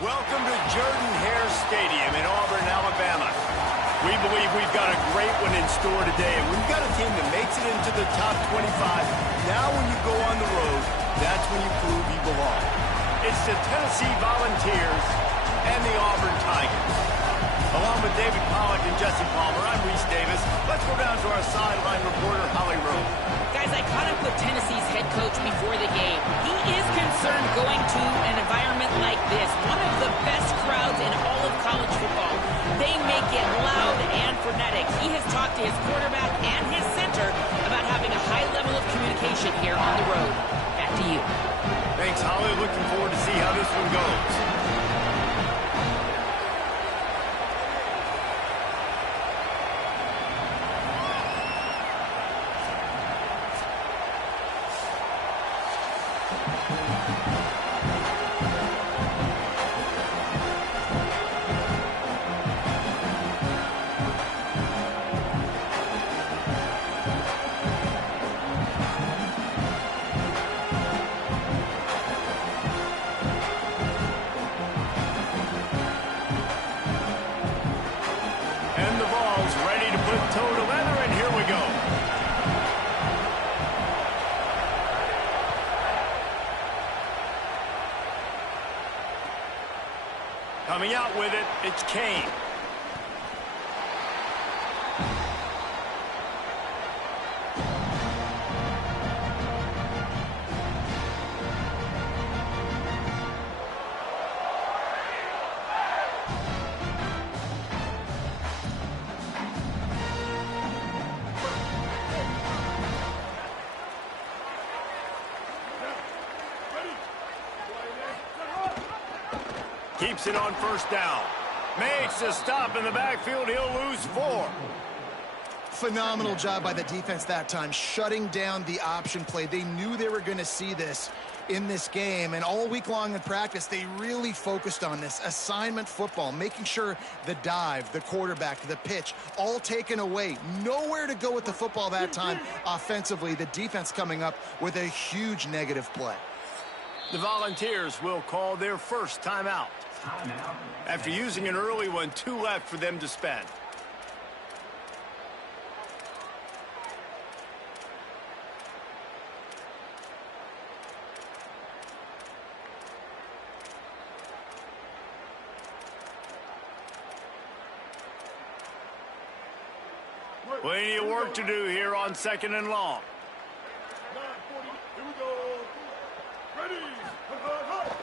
Welcome to Jordan-Hare Stadium in Auburn, Alabama. We believe we've got a great one in store today, and we've got a team that makes it into the top 25. Now when you go on the road, that's when you prove you belong. It's the Tennessee Volunteers and the Auburn Tigers. Along with David Pollack and Jesse Palmer, I'm Reese Davis. Let's go down to our sideline reporter, Holly Rowe. Guys, I caught up with Tennessee's head coach before the game. He is concerned going to an environment like this, one of the best crowds in all of college football. They make it loud and frenetic. He has talked to his quarterback and his center about having a high level of communication here on the road. Back to you. Thanks, Holly. Looking forward to see how this one goes. Coming out with it, it's Kane. Keeps it on first down. Makes a stop in the backfield. He'll lose 4. Phenomenal job by the defense that time, shutting down the option play. They knew they were going to see this in this game, and all week long in practice, they really focused on this assignment football, making sure the dive, the quarterback, the pitch, all taken away. Nowhere to go with the football that time offensively. The defense coming up with a huge negative play. The Volunteers will call their first timeout. After using an early one, 2 left for them to spend. Plenty of work to do here on 2nd and long.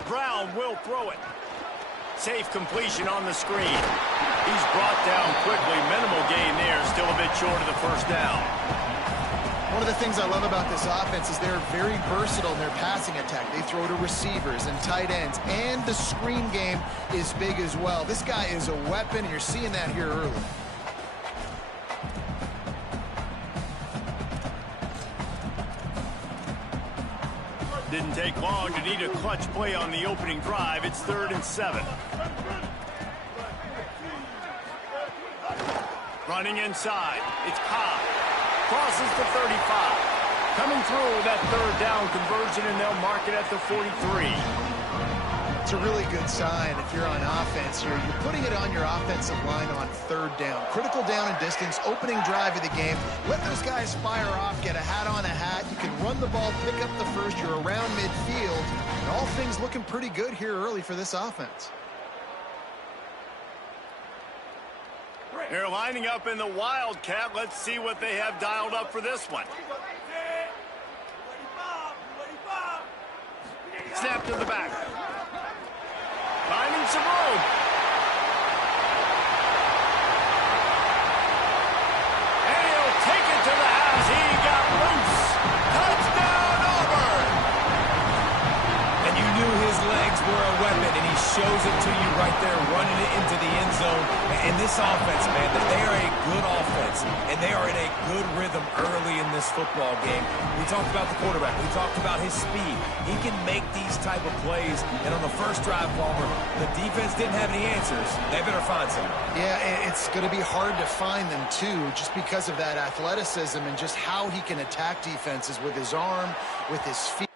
Brown will throw it. Safe completion on the screen. He's brought down quickly. Minimal gain there. Still a bit short of the first down. One of the things I love about this offense is they're very versatile in their passing attack. They throw to receivers and tight ends, and the screen game is big as well. This guy is a weapon, and you're seeing that here early. Didn't take long to need a clutch play on the opening drive. It's 3rd and 7. Running inside. It's Cobb. Crosses the 35. Coming through with that 3rd down conversion, and they'll mark it at the 43. It's a really good sign if you're on offense here. You're putting it on your offensive line on 3rd down. Critical down and distance, opening drive of the game. Let those guys fire off, get a hat on a hat. You can run the ball, pick up the first. You're around midfield. And all things looking pretty good here early for this offense. They're lining up in the Wildcat. Let's see what they have dialed up for this one. Snap to the back. Finding some room. And he'll take it to the house. He got loose. Touchdown, Auburn. And you knew his legs were a weapon, and he shows it to you right there, running it into the end zone. And this offense, man, they are a good offense, and they are in a good rhythm early in this football game. We talked about the quarterback. We talked about his speed. He can make these type of plays, and on the first drive, Palmer, the defense didn't have any answers. They better find some. Yeah, it's going to be hard to find them, too, just because of that athleticism and just how he can attack defenses with his arm, with his feet.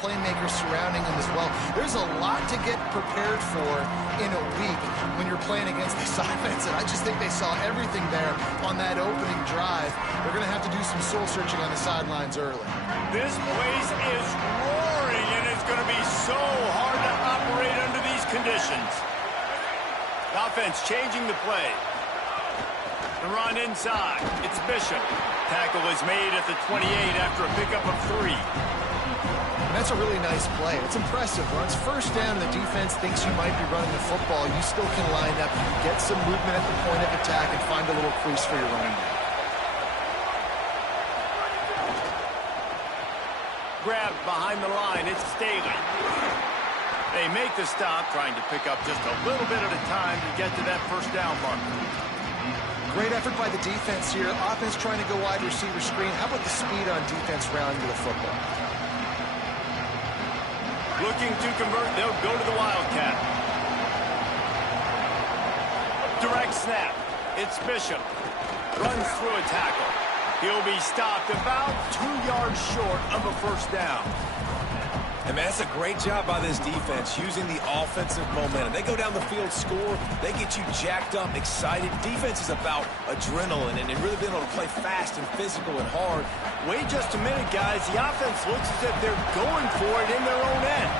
playmakers surrounding him as well. There's a lot to get prepared for in a week when you're playing against this offense, and I just think they saw everything there on that opening drive. They're going to have to do some soul-searching on the sidelines early. This place is roaring, and it's going to be so hard to operate under these conditions. The offense changing the play. The run inside. It's Bishop. Tackle is made at the 28 after a pickup of 3. And that's a really nice play. It's impressive. When it's first down and the defense thinks you might be running the football, you still can line up, get some movement at the point of attack, and find a little crease for your running back. Grab behind the line. It's Staley. They make the stop, trying to pick up just a little bit at a time to get to that first down marker. Great effort by the defense here. Offense trying to go wide receiver screen. How about the speed on defense rounding the football? Looking to convert, they'll go to the Wildcat. Direct snap. It's Bishop. Runs through a tackle. He'll be stopped about 2 yards short of a first down. And man, that's a great job by this defense, using the offensive momentum. They go down the field, score, they get you jacked up, excited. Defense is about adrenaline and really being able to play fast and physical and hard. Wait just a minute, guys. The offense looks as if they're going for it in their own end.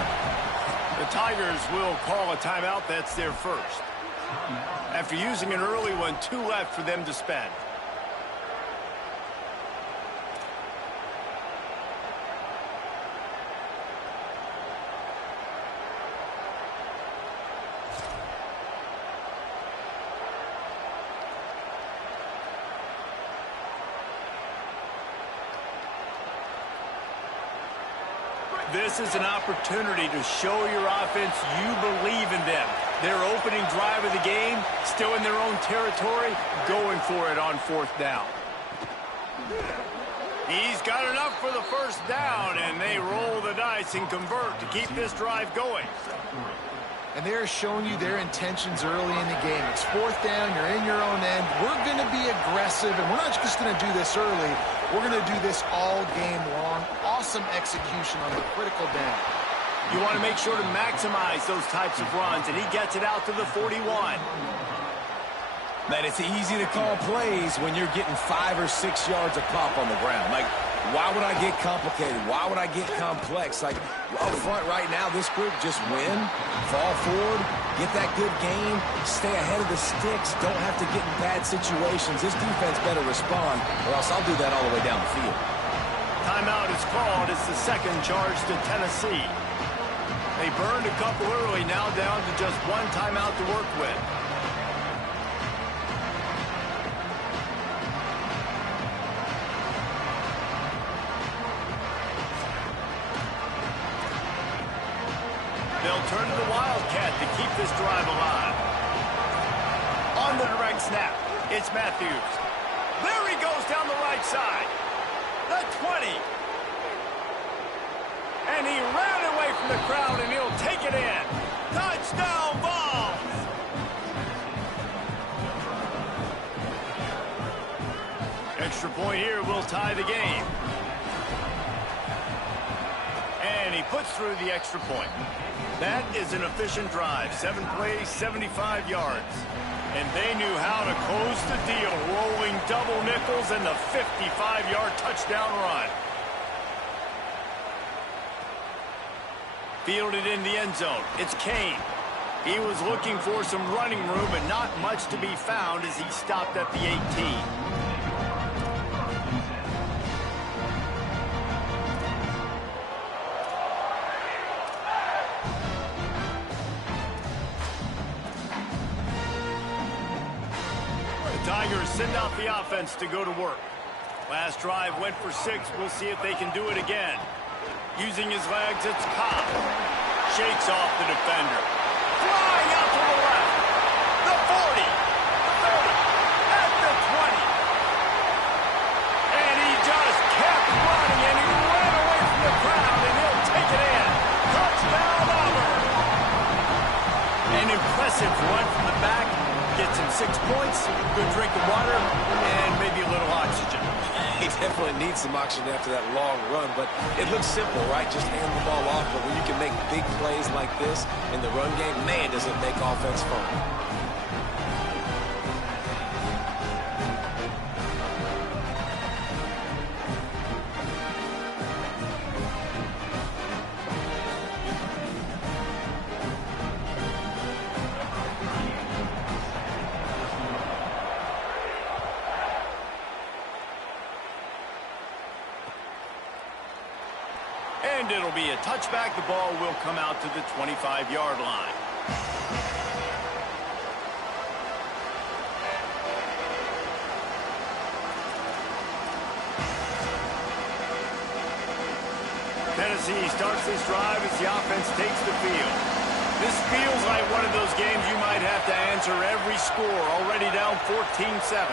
The Tigers will call a timeout. That's their first. After using an early one, 2 left for them to spend. This is an opportunity to show your offense you believe in them. Their opening drive of the game, still in their own territory, going for it on 4th down. He's got enough for the first down, and they roll the dice and convert to keep this drive going. And they're showing you their intentions early in the game. It's 4th down, you're in your own end. We're going to be aggressive, and we're not just going to do this early. We're going to do this all game long. Awesome execution on the critical down. You want to make sure to maximize those types of runs, and he gets it out to the 41. Man, it's easy to call plays when you're getting 5 or 6 yards of pop on the ground. Like, why would I get complicated? Why would I get complex? Like, up front right now, this group just win, fall forward, get that good game, stay ahead of the sticks, don't have to get in bad situations. This defense better respond, or else I'll do that all the way down the field. Timeout is called. It's the second charge to Tennessee. They burned a couple early, now down to just 1 timeout to work with. They'll turn to the Wildcat to keep this drive alive. On the direct snap, it's Matthews. There he goes down the right side. The 20. And he ran away from the crowd, and he'll take it in. Touchdown, Vols! Extra point here will tie the game. And he puts through the extra point. That is an efficient drive. 7 plays, 75 yards. And they knew how to close the deal, rolling double nickels and the 55-yard touchdown run. Fielded in the end zone. It's Kane. He was looking for some running room, but not much to be found as he stopped at the 18. Tigers send out the offense to go to work. Last drive went for 6. We'll see if they can do it again. Using his legs, it's Cobb. Shakes off the defender. Flying out to the left. The 40. The 30. At the 20. And he just kept running, and he ran away from the crowd, and he'll take it in. Touchdown, Auburn. An impressive run from the back. Gets him 6 points, good drink of water, and maybe a little oxygen. He definitely needs some oxygen after that long run, but it looks simple, right? Just hand the ball off, but when you can make big plays like this in the run game, man, does it make offense fun. And it'll be a touchback. The ball will come out to the 25-yard line. Tennessee starts this drive as the offense takes the field. This feels like one of those games you might have to answer every score. Already down 14-7.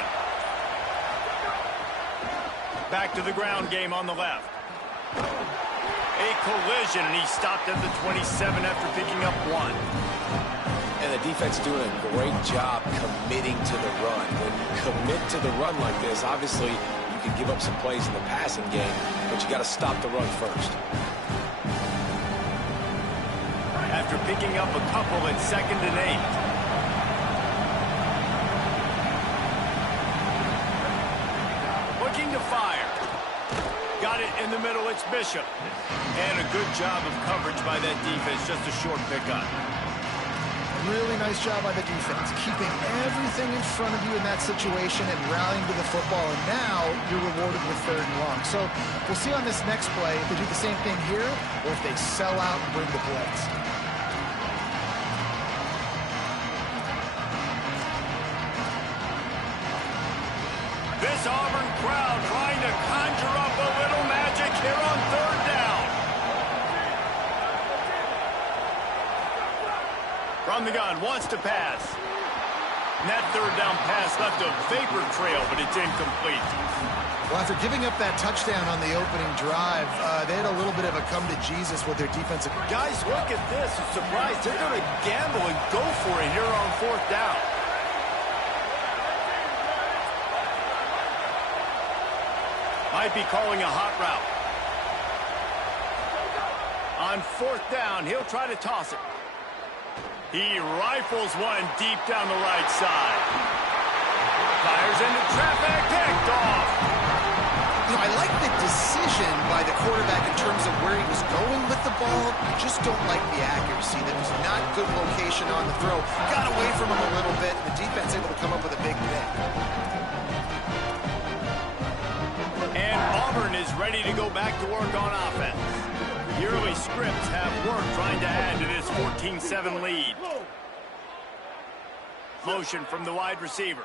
Back to the ground game on the left. A collision, and he stopped at the 27 after picking up 1. And the defense doing a great job committing to the run. When you commit to the run like this, obviously you can give up some plays in the passing game, but you got to stop the run first. After picking up a couple at 2nd and 8. Looking to fire. Got it in the middle. It's Bishop. And a good job of coverage by that defense. Just a short pickup. Really nice job by the defense, keeping everything in front of you in that situation and rallying to the football. And now you're rewarded with 3rd and long. So we'll see on this next play if they do the same thing here or if they sell out and bring the blitz. This Auburn crowd trying to conjure up a little magic here on 3rd down. From the gun, wants to pass. And that 3rd down pass left a vapor trail, but it's incomplete. Well, after giving up that touchdown on the opening drive, they had a little bit of a come-to-Jesus with their defensive. Guys, look at this. I'm surprised. They're going to gamble and go for it here on 4th down. Might be calling a hot route. On 4th down, he'll try to toss it. He rifles one deep down the right side. Fires into traffic, picked off. You know, I like the decision by the quarterback in terms of where he was going with the ball. I just don't like the accuracy. That was not good location on the throw. Got away from him a little bit. The defense able to come up with a big pick. And Auburn is ready to go back to work on offense. The early scripts have worked trying to add to this 14-7 lead. Motion from the wide receiver.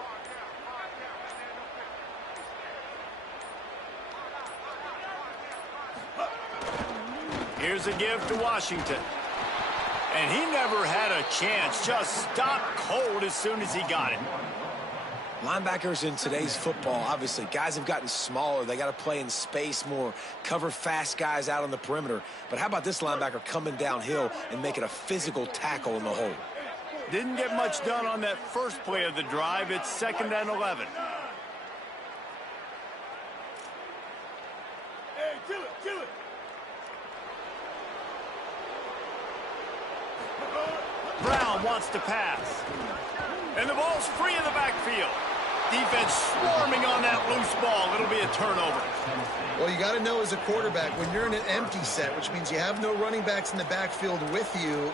Here's a give to Washington. And he never had a chance. Just stopped cold as soon as he got it. Linebackers in today's football, obviously, guys have gotten smaller. They got to play in space more, cover fast guys out on the perimeter. But how about this linebacker coming downhill and making a physical tackle in the hole? Didn't get much done on that first play of the drive. It's 2nd and 11. Hey, kill it. Brown wants to pass. And the ball's free in the backfield. Defense swarming on that loose ball. It'll be a turnover. Well, you got to know as a quarterback, when you're in an empty set, which means you have no running backs in the backfield with you,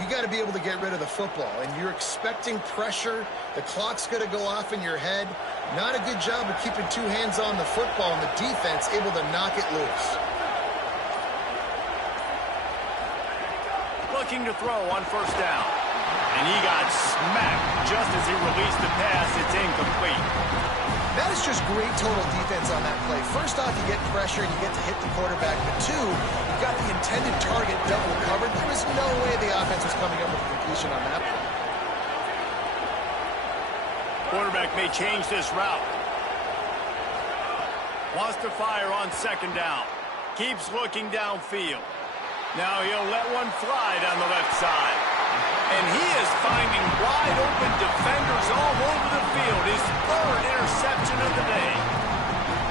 you got to be able to get rid of the football. And you're expecting pressure. The clock's going to go off in your head. Not a good job of keeping 2 hands on the football, and the defense able to knock it loose. Looking to throw on 1st down. And he got smacked just as he released the pass. It's incomplete. That is just great total defense on that play. First off, you get pressure and you get to hit the quarterback. But 2, you've got the intended target double covered. There was no way the offense was coming up with a completion on that play. Quarterback may change this route. Wants to fire on 2nd down. Keeps looking downfield. Now he'll let one fly down the left side. And he is finding wide-open defenders all over the field. His 3rd interception of the day.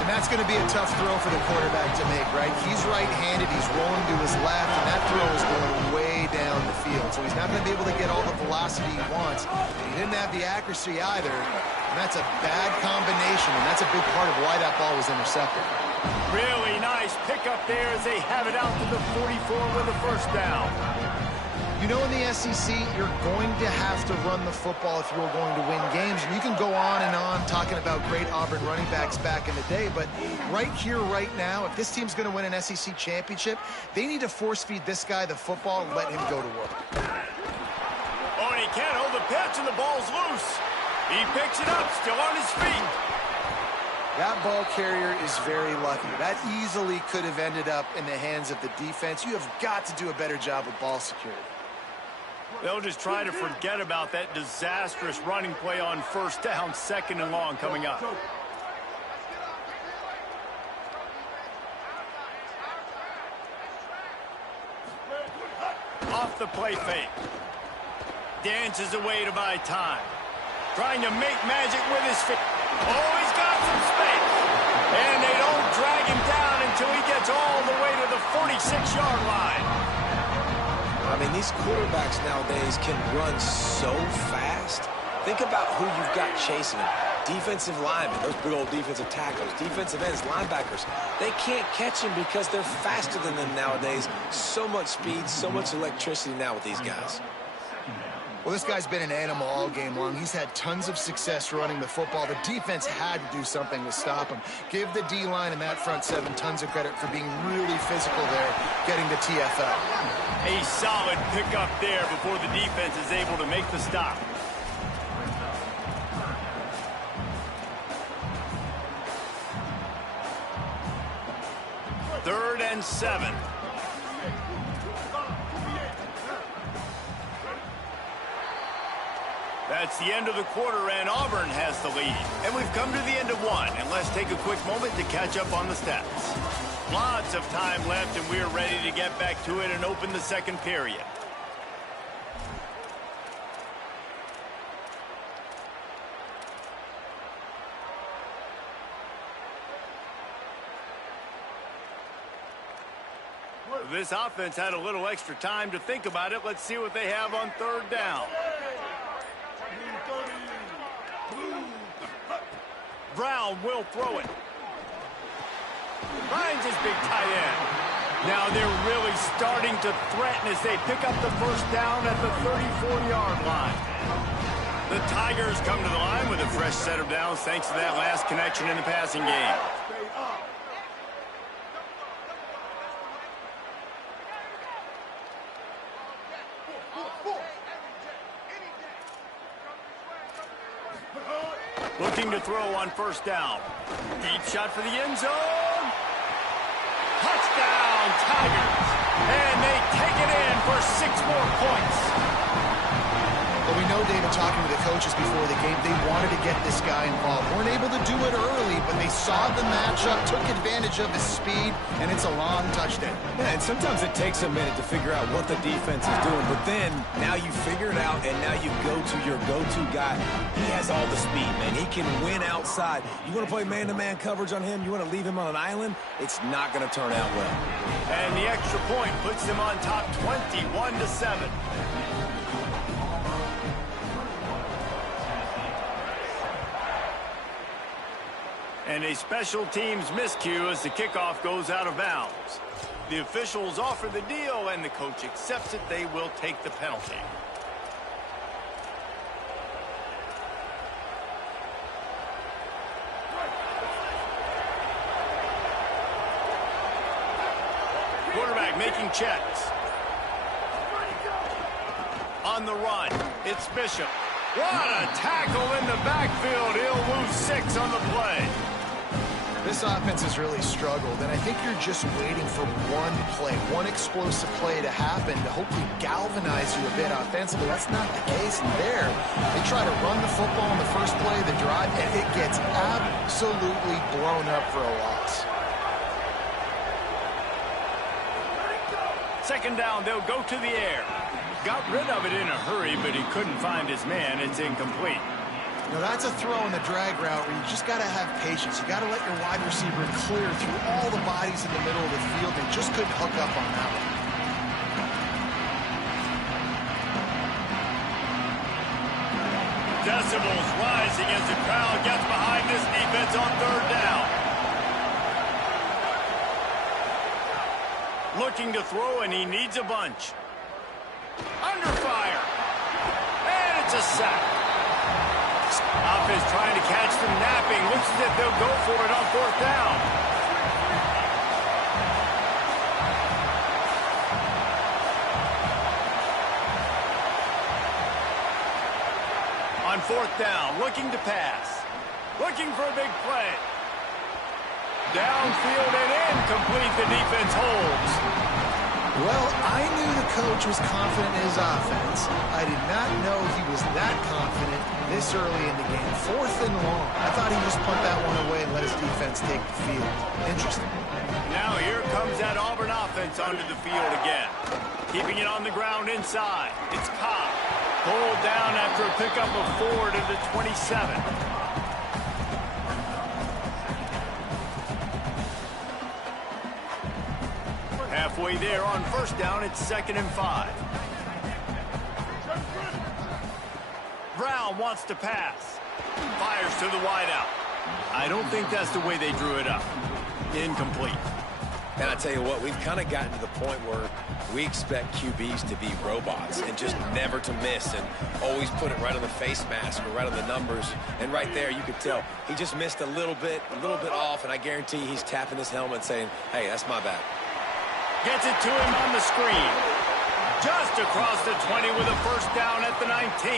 And that's going going to be a tough throw for the quarterback to make, right? He's right-handed, he's rolling to his left, and that throw is going way down the field. So he's not going to be able to get all the velocity he wants. And he didn't have the accuracy either, and that's a bad combination, and that's a big part of why that ball was intercepted. Really nice pickup there as they have it out to the 44 with a first down. You know, in the SEC, you're going to have to run the football if you're going to win games. And you can go on and on talking about great Auburn running backs back in the day, but right here, right now, if this team's going to win an SEC championship, they need to force-feed this guy the football and let him go to work. Oh, and he can't hold the pitch, and the ball's loose. He picks it up, still on his feet. That ball carrier is very lucky. That easily could have ended up in the hands of the defense. You have got to do a better job with ball security. They'll just try to forget about that disastrous running play on first down, 2nd and long coming up. Off the play fake. Dances away to buy time. Trying to make magic with his feet. Oh, he's got some space. And they don't drag him down until he gets all the way to the 46-yard line. I mean, these quarterbacks nowadays can run so fast. Think about who you've got chasing them. Defensive linemen, those big old defensive tackles, defensive ends, linebackers. They can't catch them because they're faster than them nowadays. So much speed, so much electricity now with these guys. Well, this guy's been an animal all game long. He's had tons of success running the football. The defense had to do something to stop him. Give the D-line and that front seven tons of credit for being really physical there, getting the TFL. A solid pickup there before the defense is able to make the stop. Third and 7. That's the end of the quarter, and Auburn has the lead. And we've come to the end of one, and let's take a quick moment to catch up on the stats. Lots of time left, and we're ready to get back to it and open the second period. This offense had a little extra time to think about it. Let's see what they have on third down. Brown will throw it. Finds his big tight end. Now they're really starting to threaten as they pick up the first down at the 34-yard line. The Tigers come to the line with a fresh set of downs thanks to that last connection in the passing game. Looking to throw on first down. Deep shot for the end zone. Touchdown, Tigers. And they take it in for 6 more points. Well, we know, David, talking to the coaches before the game, they wanted to get this guy involved. Weren't able to do it early, but they saw the matchup, took advantage of his speed, and it's a long touchdown. Yeah, and sometimes it takes a minute to figure out what the defense is doing, but then now you figure it out, and now you go to your go-to guy. He has all the speed, man. He can win outside. You want to play man-to-man coverage on him? You want to leave him on an island? It's not going to turn out well. And the extra point puts them on top 21-7. And a special teams miscue as the kickoff goes out of bounds. The officials offer the deal, and the coach accepts it. They will take the penalty. Quarterback making checks. On the run, it's Bishop. What a tackle in the backfield. He'll lose 6 on the play. This offense has really struggled, and I think you're just waiting for one play, one explosive play to happen to hopefully galvanize you a bit offensively. That's not the case there. They try to run the football in the first play of the drive, and it gets absolutely blown up for a loss. Second down, they'll go to the air. Got rid of it in a hurry, but he couldn't find his man. It's incomplete. Now that's a throw in the drag route where you just got to have patience. You got to let your wide receiver clear through all the bodies in the middle of the field. They just couldn't hook up on that one. Decibels rising as the crowd gets behind this defense on third down. Looking to throw, and he needs a bunch. Under fire. And it's a sack. Offense trying to catch them napping. Looks as if they'll go for it on fourth down. On fourth down, looking to pass. Looking for a big play. Downfield and incomplete. The defense holds. Well, I knew the coach was confident in his offense. I did not know he was that confident this early in the game. Fourth and long. I thought he just put that one away and let his defense take the field. Interesting. Now here comes that Auburn offense onto the field again. Keeping it on the ground inside. It's Cobb. Pulled down after a pickup of 4 to the 27. Halfway there on first down, it's 2nd and 5. Brown wants to pass. Fires to the wideout. I don't think that's the way they drew it up. Incomplete. And I tell you what, we've kind of gotten to the point where we expect QBs to be robots and just never to miss and always put it right on the face mask or right on the numbers. And right there, you could tell he just missed a little bit off, and I guarantee he's tapping his helmet saying, hey, that's my bad. Gets it to him on the screen. Just across the 20 with a first down at the 19.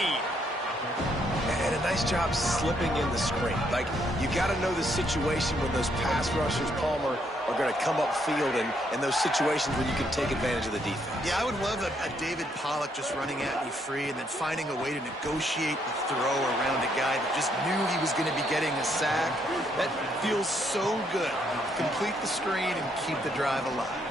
And a nice job slipping in the screen. Like, you got to know the situation when those pass rushers, Palmer, are going to come upfield and those situations when you can take advantage of the defense. Yeah, I would love a David Pollock just running at me free and then finding a way to negotiate the throw around a guy that just knew he was going to be getting a sack. That feels so good. Complete the screen and keep the drive alive.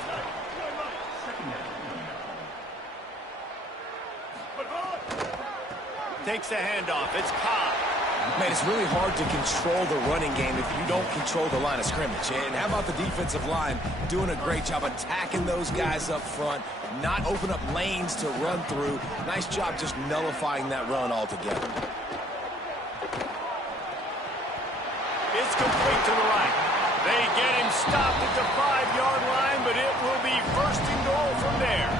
Takes the handoff. It's Cobb. Man, it's really hard to control the running game if you don't control the line of scrimmage. And how about the defensive line doing a great job attacking those guys up front, not open up lanes to run through. Nice job just nullifying that run altogether. It's complete to the right. They get him stopped at the 5-yard line, but it will be 1st and goal from there.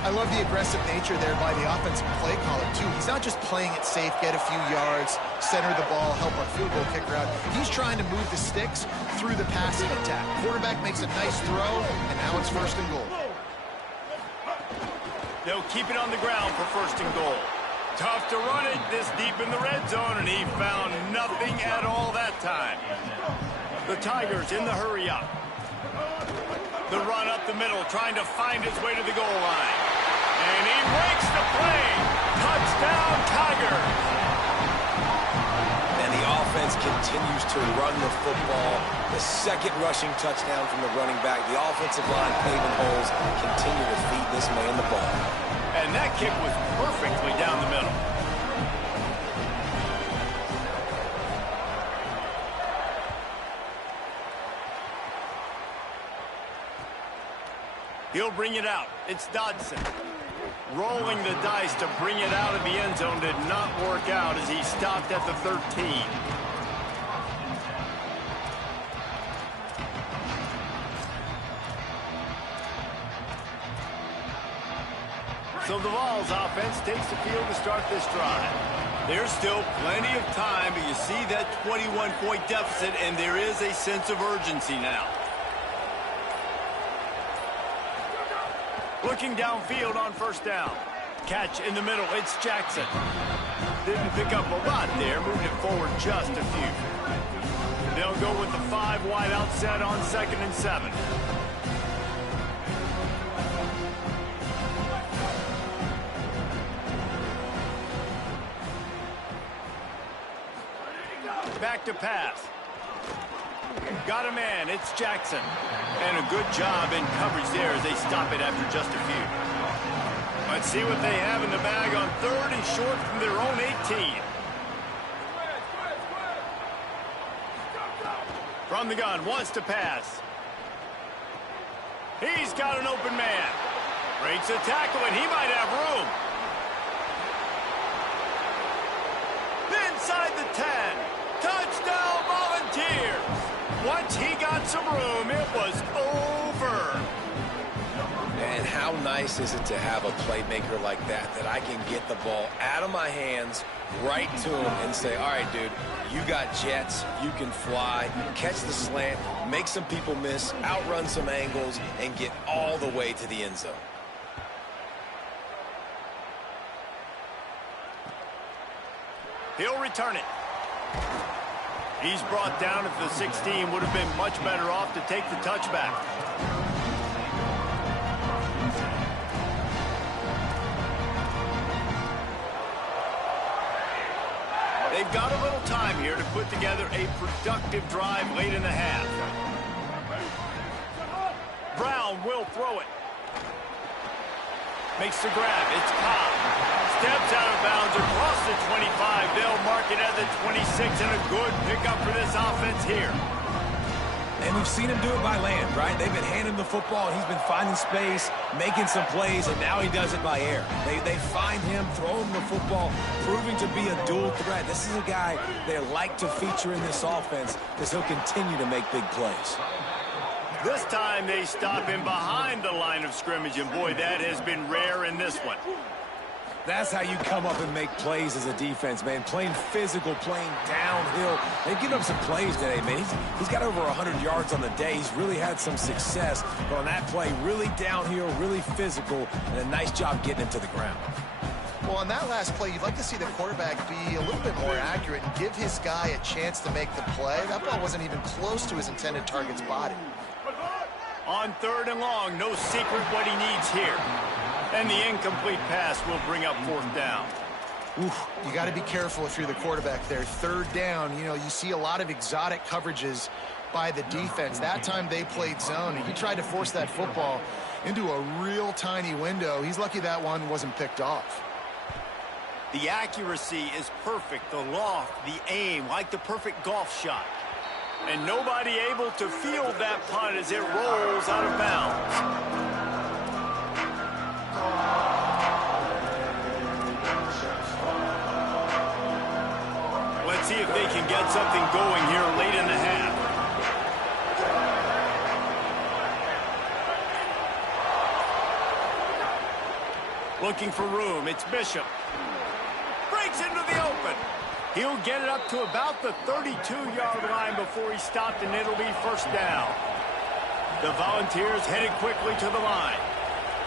I love the aggressive nature there by the offensive play caller, too. He's not just playing it safe, get a few yards, center the ball, help our field goal kicker out. He's trying to move the sticks through the passing attack. Quarterback makes a nice throw, and now it's 1st and goal. They'll keep it on the ground for 1st and goal. Tough to run it this deep in the red zone, and he found nothing at all that time. The Tigers in the hurry up. The run up the middle, trying to find his way to the goal line. And he makes the play. Touchdown, Tigers. And the offense continues to run the football. The 2nd rushing touchdown from the running back. The offensive line paving holes continue to feed this man the ball. And that kick was perfectly down the middle. He'll bring it out. It's Dodson. Rolling the dice to bring it out of the end zone did not work out as he stopped at the 13. So the Vols offense takes the field to start this drive. There's still plenty of time, but you see that 21-point deficit, and there is a sense of urgency now. Looking downfield on 1st down. Catch in the middle. It's Jackson. Didn't pick up a lot there. Moved it forward just a few. They'll go with the 5 wide out set on 2nd and 7. Back to pass. Got a man. It's Jackson. And a good job in coverage there as they stop it after just a few. Let's see what they have in the bag on 3rd and short from their own 18. From the gun, wants to pass. He's got an open man. Breaks a tackle, and he might have room. Inside the 10. Touchdown, Volunteers. Once he got some room, it was over. And how nice is it to have a playmaker like that I can get the ball out of my hands right to him and say, all right, dude, you got jets, you can fly, catch the slant, make some people miss, outrun some angles, and get all the way to the end zone. He'll return it. He's brought down at the 16. Would have been much better off to take the touchback. They've got a little time here to put together a productive drive late in the half. Brown will throw it. Makes the grab. It's Cobb. Steps out of bounds across the 25. They'll mark it at the 26, and a good pickup for this offense here. And we've seen him do it by land, right? They've been handing him the football, and he's been finding space, making some plays, and now he does it by air. They find him, throw him the football, proving to be a dual threat. This is a guy they like to feature in this offense because he'll continue to make big plays. This time they stop him behind the line of scrimmage, and boy, that has been rare in this one. That's how you come up and make plays as a defense, man. Playing physical, playing downhill. They've given up some plays today, man. He's got over 100 yards on the day. He's really had some success. But on that play, really downhill, really physical, and a nice job getting him to the ground. Well, on that last play, you'd like to see the quarterback be a little bit more accurate and give his guy a chance to make the play. That ball wasn't even close to his intended target's body. On 3rd and long, no secret what he needs here. And the incomplete pass will bring up 4th down. Oof, you got to be careful if you're the quarterback there. 3rd down, you know, you see a lot of exotic coverages by the defense. That time they played zone, and he tried to force that football into a real tiny window. He's lucky that one wasn't picked off. The accuracy is perfect. The loft, the aim, like the perfect golf shot. And nobody able to field that punt as it rolls out of bounds. Let's see if they can get something going here late in the half. Looking for room. It's Bishop. Breaks into the open. He'll get it up to about the 32-yard line before he's stopped, and it'll be 1st down. The Volunteers headed quickly to the line.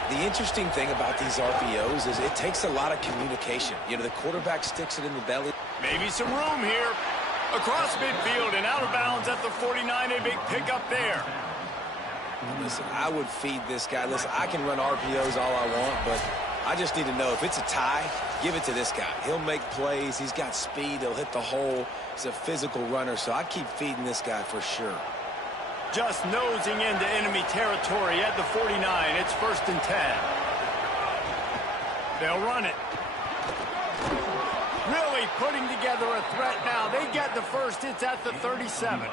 The interesting thing about these RPOs is it takes a lot of communication. You know, the quarterback sticks it in the belly. Maybe some room here. Across midfield and out of bounds at the 49. A big pickup there. Listen, I would feed this guy. Listen, I can run RPOs all I want, but I just need to know if it's a tie, give it to this guy. He'll make plays. He's got speed. He'll hit the hole. He's a physical runner, so I keep feeding this guy for sure. Just nosing into enemy territory at the 49. It's 1st and 10. They'll run it. Really putting together a threat now. They get the first. It's at the 37.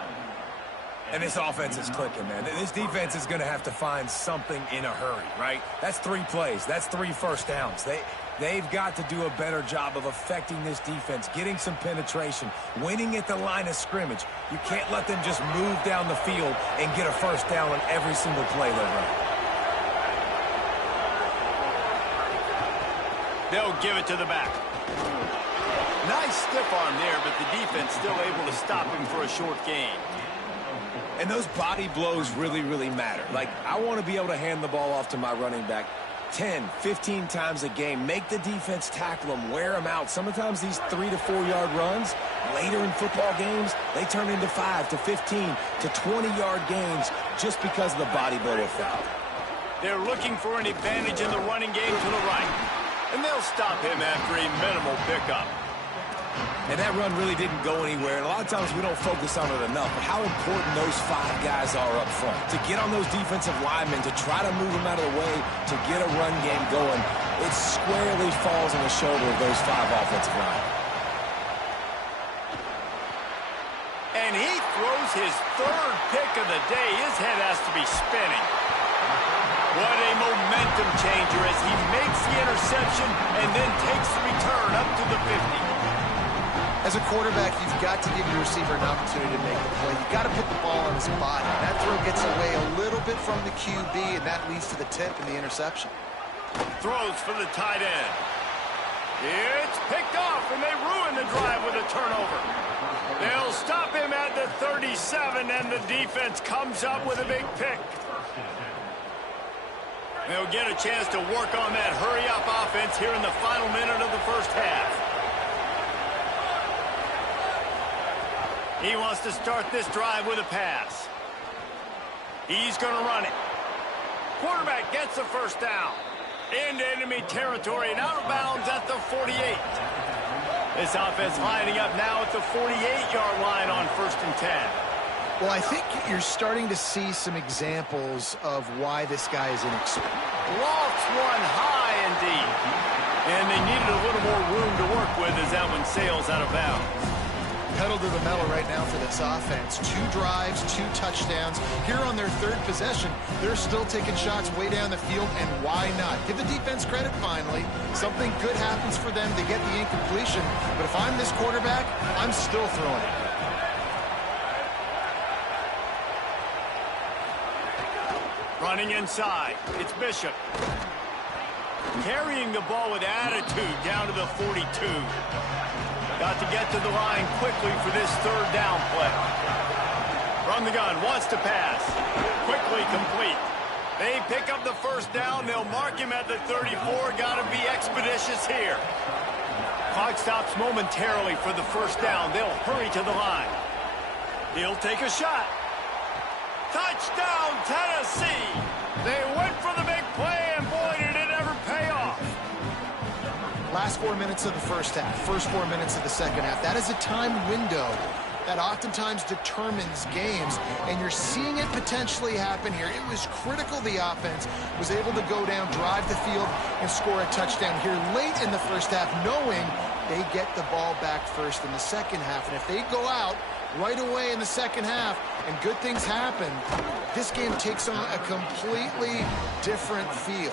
And this offense is clicking, man. This defense is going to have to find something in a hurry, right? That's 3 plays. That's 3 1st downs. They've got to do a better job of affecting this defense, getting some penetration, winning at the line of scrimmage. You can't let them just move down the field and get a 1st down on every single play they run. They'll give it to the back. Nice stiff arm there, but the defense still able to stop him for a short gain. And those body blows really, really matter. Like, I want to be able to hand the ball off to my running back 10, 15 times a game. Make the defense tackle them, wear them out. Sometimes these 3 to 4 yard runs, later in football games, they turn into 5 to 15 to 20 yard gains just because of the body blow effect. They're looking for an advantage in the running game to the right. And they'll stop him after a minimal pickup. And that run really didn't go anywhere. And a lot of times we don't focus on it enough. But how important those 5 guys are up front. To get on those defensive linemen, to try to move them out of the way, to get a run game going, it squarely falls on the shoulder of those 5 offensive linemen. And he throws his third pick of the day. His head has to be spinning. What a momentum changer as he makes the interception and then takes the return up to the 50. As a quarterback, you've got to give your receiver an opportunity to make the play. You've got to put the ball on his body. That throw gets away a little bit from the QB, and that leads to the tip and the interception. Throws for the tight end. It's picked off, and they ruin the drive with a turnover. They'll stop him at the 37, and the defense comes up with a big pick. They'll get a chance to work on that hurry-up offense here in the final minute of the first half. He wants to start this drive with a pass. He's going to run it. Quarterback gets the first down. Into enemy territory and out of bounds at the 48. This offense lining up now at the 48-yard line on 1st and 10. Well, I think you're starting to see some examples of why this guy is inexperienced. Lofts one high and deep. And they needed a little more room to work with as that one sails out of bounds. Pedal to the metal right now for this offense. 2 drives, 2 touchdowns. Here on their 3rd possession, they're still taking shots way down the field, and why not? Give the defense credit finally. Something good happens for them to get the incompletion, but if I'm this quarterback, I'm still throwing it. Running inside, it's Bishop. Carrying the ball with attitude down to the 42. Got to get to the line quickly for this 3rd down play. From the gun, wants to pass. Quickly complete. They pick up the first down. They'll mark him at the 34. Got to be expeditious here. Clock stops momentarily for the first down. They'll hurry to the line. He'll take a shot. Touchdown, Tennessee! They went for the big play, and boy, did it ever pay off. Last 4 minutes of the first half, first 4 minutes of the second half. That is a time window that oftentimes determines games, and you're seeing it potentially happen here. It was critical the offense was able to go down, drive the field, and score a touchdown here late in the first half, knowing they get the ball back first in the second half. And if they go out right away in the second half and good things happen, this game takes on a completely different feel.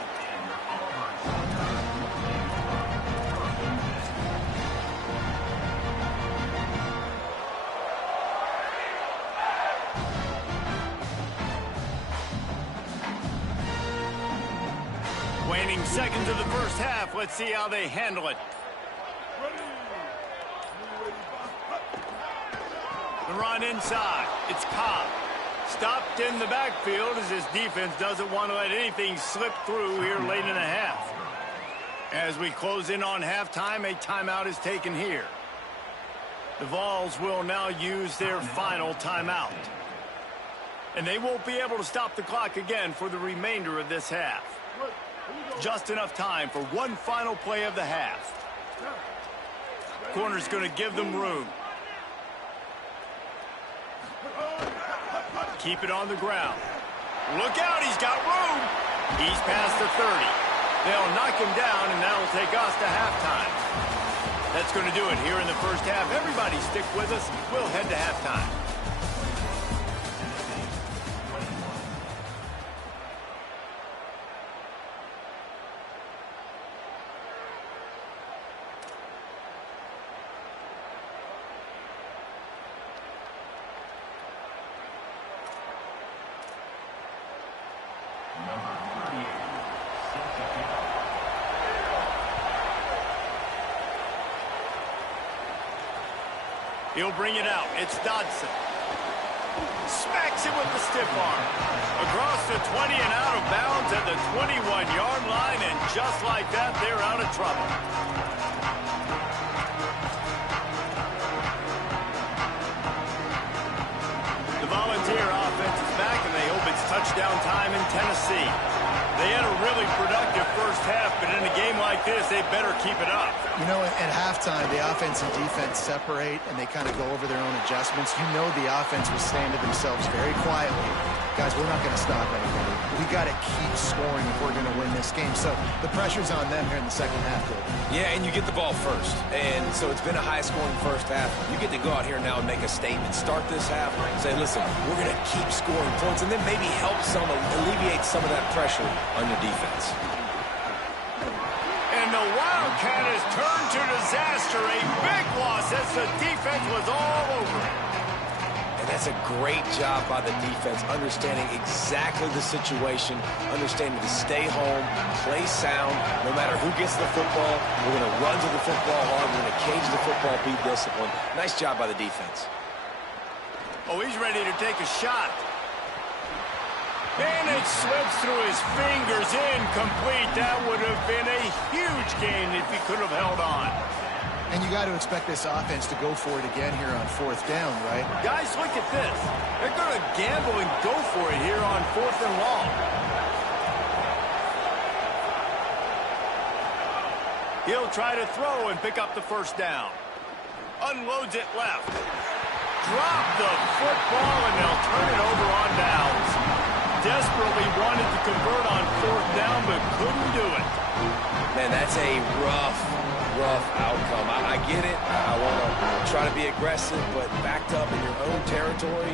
Waning seconds of the first half. Let's see how they handle it. The run inside. It's Cobb. Stopped in the backfield as his defense doesn't want to let anything slip through here late in the half. As we close in on halftime, a timeout is taken here. The Vols will now use their final timeout. And they won't be able to stop the clock again for the remainder of this half. Just enough time for one final play of the half. Corner's going to give them room. Keep it on the ground. Look out, he's got room. He's past the 30. They'll knock him down, and that'll take us to halftime. That's going to do it here in the first half. Everybody stick with us. We'll head to halftime. He'll bring it out. It's Dodson. Smacks him with the stiff arm. Across the 20 and out of bounds at the 21-yard line, and just like that, they're out of trouble. The Volunteer offense is back, and they hope it's touchdown time in Tennessee. They had a really productive first half, but in a game like this, they better keep it up. You know, at halftime, the offense and defense separate, and they kind of go over their own adjustments. You know the offense was saying to themselves very quietly, guys, we're not going to stop anybody. We got to keep scoring if we're going to win this game. So the pressure's on them here in the second half, Dave. Yeah, and you get the ball first. And so it's been a high-scoring first half. You get to go out here now and make a statement. Start this half, say, listen, we're going to keep scoring points, and then maybe help alleviate some of that pressure on your defense. And the Wildcat has turned to disaster. A big loss as the defense was all over it. And that's a great job by the defense, understanding exactly the situation, understanding to stay home, play sound. No matter who gets the football, we're going to run to the football hard. We're going to cage the football, be disciplined. Nice job by the defense. Oh, he's ready to take a shot. And it slips through his fingers, incomplete. That would have been a huge gain if he could have held on. And you got to expect this offense to go for it again here on fourth down, right? Guys, look at this. They're going to gamble and go for it here on 4th and long. He'll try to throw and pick up the first down. Unloads it left. Drop the football, and they'll turn it over on downs. Desperately wanted to convert on 4th down, but couldn't do it. Man, that's a rough outcome. I get it. I want to try to be aggressive, but backed up in your own territory,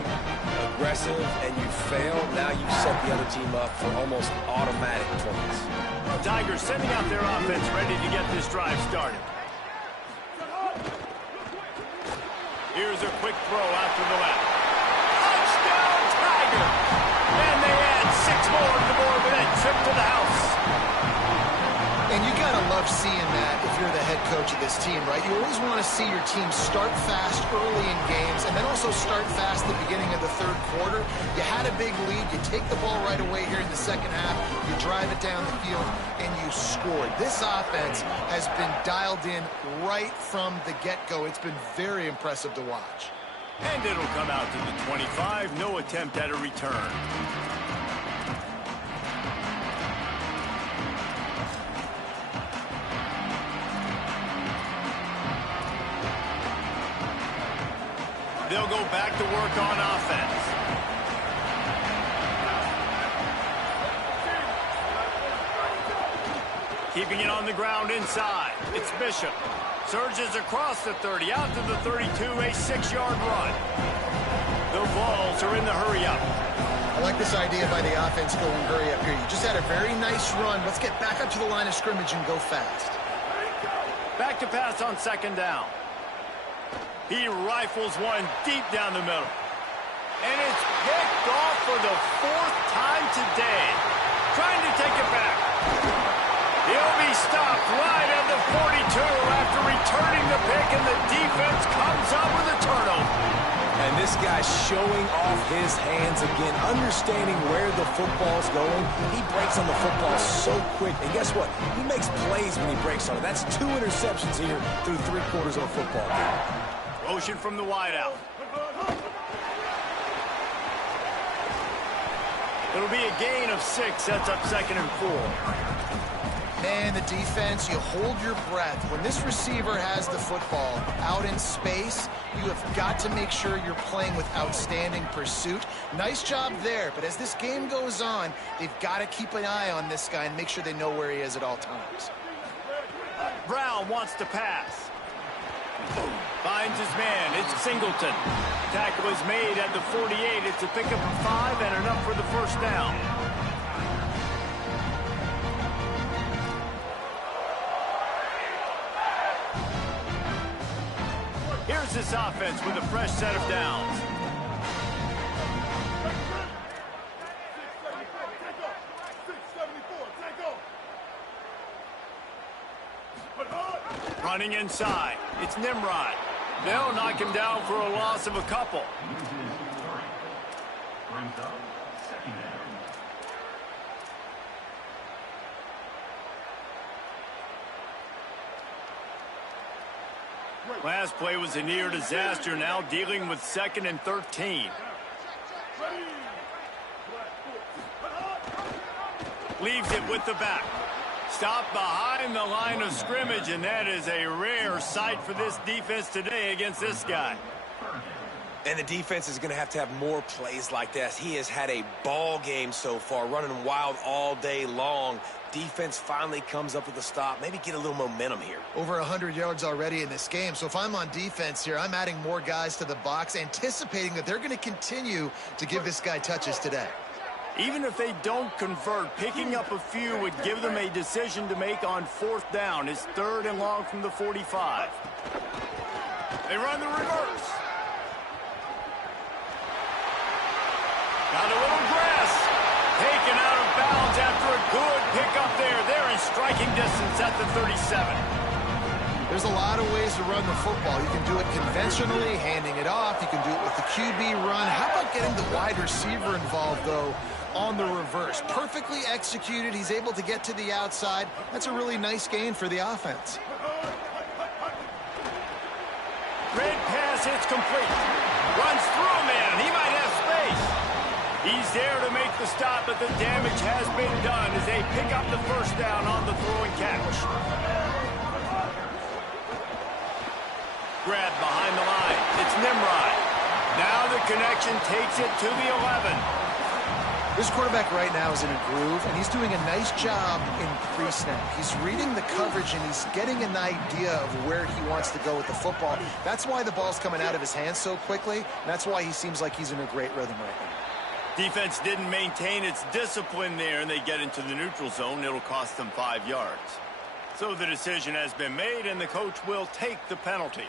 aggressive, and you fail. Now you set the other team up for almost automatic points. Tigers sending out their offense ready to get this drive started. Here's a quick throw out to the left. Touchdown, Tiger! And they add 6 more to the board with that trip to the house. And you got to love seeing that if you're the head coach of this team, right? You always want to see your team start fast early in games and then also start fast at the beginning of the third quarter. You had a big lead. You take the ball right away here in the second half. You drive it down the field, and you scored. This offense has been dialed in right from the get-go. It's been very impressive to watch. And it'll come out to the 25. No attempt at a return. They'll go back to work on offense. Keeping it on the ground inside. It's Bishop. Surges across the 30, out to the 32, a 6-yard run. The Vols are in the hurry-up. I like this idea by the offense going hurry up here. You just had a very nice run. Let's get back up to the line of scrimmage and go fast. Back to pass on 2nd down. He rifles one deep down the middle. And it's picked off for the 4th time today. Trying to take it back. He'll be stopped right at the 42 after returning the pick, and the defense comes up with a turnover. And this guy's showing off his hands again, understanding where the football's going. He breaks on the football so quick. And guess what? He makes plays when he breaks on it. That's 2 interceptions here through 3 quarters of a football game. Motion from the wideout. It'll be a gain of 6, sets up 2nd and 4. Man, the defense, you hold your breath. When this receiver has the football out in space, you have got to make sure you're playing with outstanding pursuit. Nice job there, but as this game goes on, they've got to keep an eye on this guy and make sure they know where he is at all times. Brown wants to pass. Finds his man. It's Singleton. Tackle is made at the 48. It's a pickup of 5 and enough for the first down. Here's this offense with a fresh set of downs. Running inside. It's Nimrod. They'll knock him down for a loss of a couple. Last play was a near disaster, now dealing with 2nd and 13. Leaves it with the back. Stopped behind the line of scrimmage, and that is a rare sight for this defense today against this guy. And the defense is going to have more plays like this. He has had a ball game so far, running wild all day long. Defense finally comes up with a stop. Maybe get a little momentum here. Over 100 yards already in this game. So if I'm on defense here, I'm adding more guys to the box, anticipating that they're going to continue to give this guy touches today. Even if they don't convert, picking up a few would give them a decision to make on 4th down. It's 3rd and long from the 45. They run the reverse. Got a little grass. Taken out of bounds after a good pickup there. They're in striking distance at the 37. There's a lot of ways to run the football. You can do it conventionally, handing it off. You can do it with the QB run. How about getting the wide receiver involved, though, on the reverse? Perfectly executed. He's able to get to the outside. That's a really nice gain for the offense. Red pass hits complete. Runs through a man. He might have space. He's there to make the stop, but the damage has been done as they pick up the 1st down on the throw and catch. Grab behind the line. It's Nimrod. Now the connection takes it to the 11. This quarterback right now is in a groove, and he's doing a nice job in pre-snap. He's reading the coverage, and he's getting an idea of where he wants to go with the football. That's why the ball's coming out of his hands so quickly, and that's why he seems like he's in a great rhythm right now. Defense didn't maintain its discipline there, and they get into the neutral zone. It'll cost them 5 yards. So the decision has been made, and the coach will take the penalty.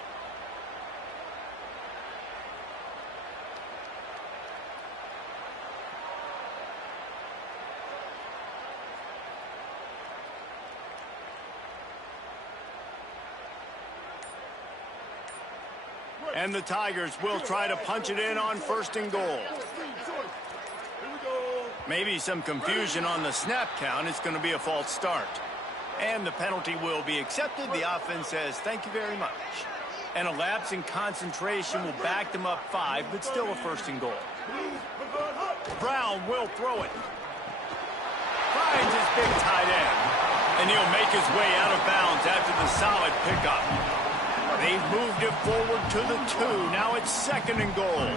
And the Tigers will try to punch it in on 1st and goal. Maybe some confusion on the snap count. It's going to be a false start. And the penalty will be accepted. The offense says, thank you very much. And a lapse in concentration will back them up 5, but still a 1st and goal. Brown will throw it. Finds his big tight end. And he'll make his way out of bounds after the solid pickup. They've moved it forward to the 2. Now it's 2nd and goal.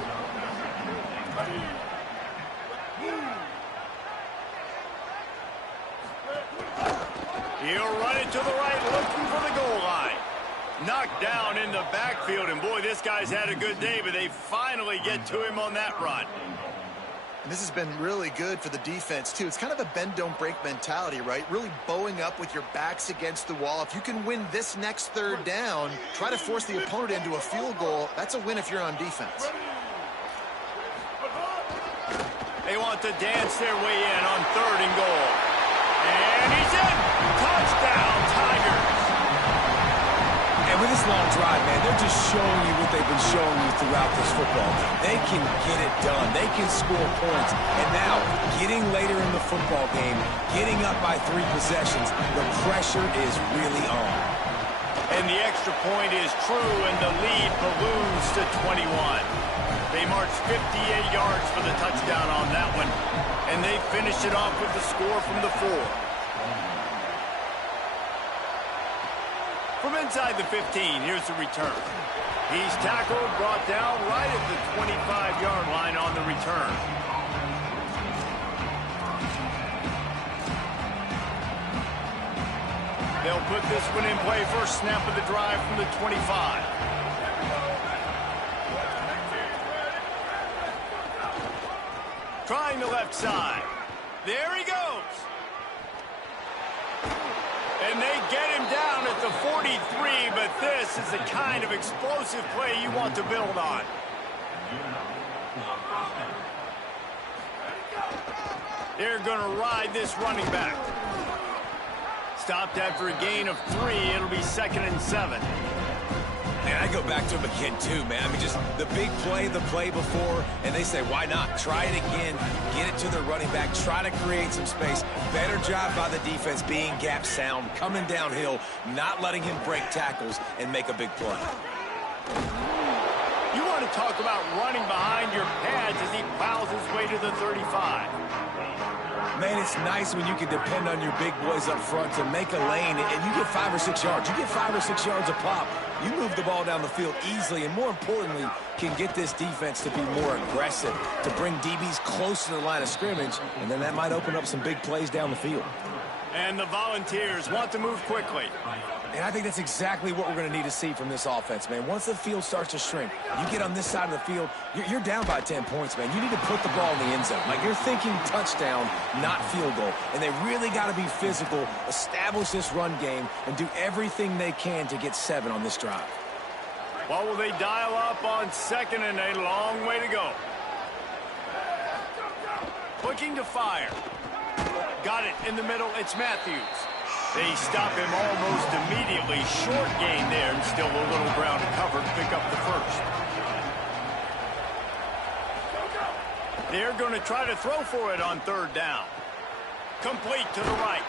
He'll run it to the right, looking for the goal line. Knocked down in the backfield, and boy, this guy's had a good day, but they finally get to him on that run. And this has been really good for the defense, too. It's kind of a bend-don't-break mentality, right? Really bowing up with your backs against the wall. If you can win this next 3rd down, try to force the opponent into a field goal. That's a win if you're on defense. They want to dance their way in on 3rd and goal. And he's in! Touchdown, Tigers! And with this long drive, man, they're just showing you what they've been showing you throughout this football. They can get it done. They can score points. And now, getting later in the football game, getting up by 3 possessions, the pressure is really on. And the extra point is true, and the lead balloons to 21. They marched 58 yards for the touchdown on that one, and they finished it off with the score from the 4. From inside the 15, here's the return. He's tackled, brought down right at the 25-yard line on the return. They'll put this one in play. First snap of the drive from the 25. Trying the left side. There he goes. And they get him down at the 43, but this is the kind of explosive play you want to build on. They're going to ride this running back. Stopped after a gain of 3. It'll be 2nd and 7. Man, I go back to him again, too, man. I mean, just the big play, the play before, and they say, why not? Try it again, get it to the running back, try to create some space. Better job by the defense being gap sound, coming downhill, not letting him break tackles and make a big play. You want to talk about running behind your pads as he plows his way to the 35. Man, it's nice when you can depend on your big boys up front to make a lane, and you get 5 or 6 yards. You get 5 or 6 yards a pop. You move the ball down the field easily, and more importantly, can get this defense to be more aggressive, to bring DBs close to the line of scrimmage, and then that might open up some big plays down the field. And the Volunteers want to move quickly. And I think that's exactly what we're going to need to see from this offense, man. Once the field starts to shrink, you get on this side of the field, you're down by 10 points, man. You need to put the ball in the end zone. Like, you're thinking touchdown, not field goal. And they really got to be physical, establish this run game, and do everything they can to get 7 on this drive. What will they dial up on 2nd and a long way to go? Looking to fire. Got it in the middle. It's Matthews. They stop him almost immediately. Short gain there, and still a little ground to cover to pick up the first. They're going to try to throw for it on 3rd down. Complete to the right.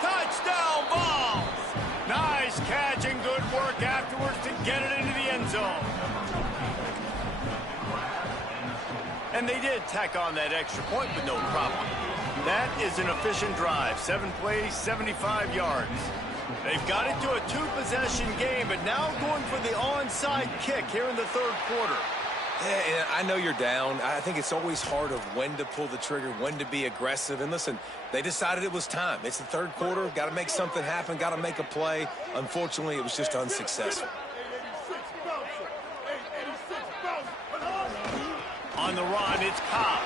Touchdown, Vols! Nice catch and good work afterwards to get it into the end zone. And they did tack on that extra point with no problem. That is an efficient drive. 7 plays, 75 yards. They've got it to a 2-possession game, but now going for the onside kick here in the 3rd quarter. Yeah, and I know you're down. I think it's always hard of when to pull the trigger, when to be aggressive. And listen, they decided it was time. It's the 3rd quarter. Got to make something happen. Got to make a play. Unfortunately, it was just unsuccessful. On the run, it's Cobb.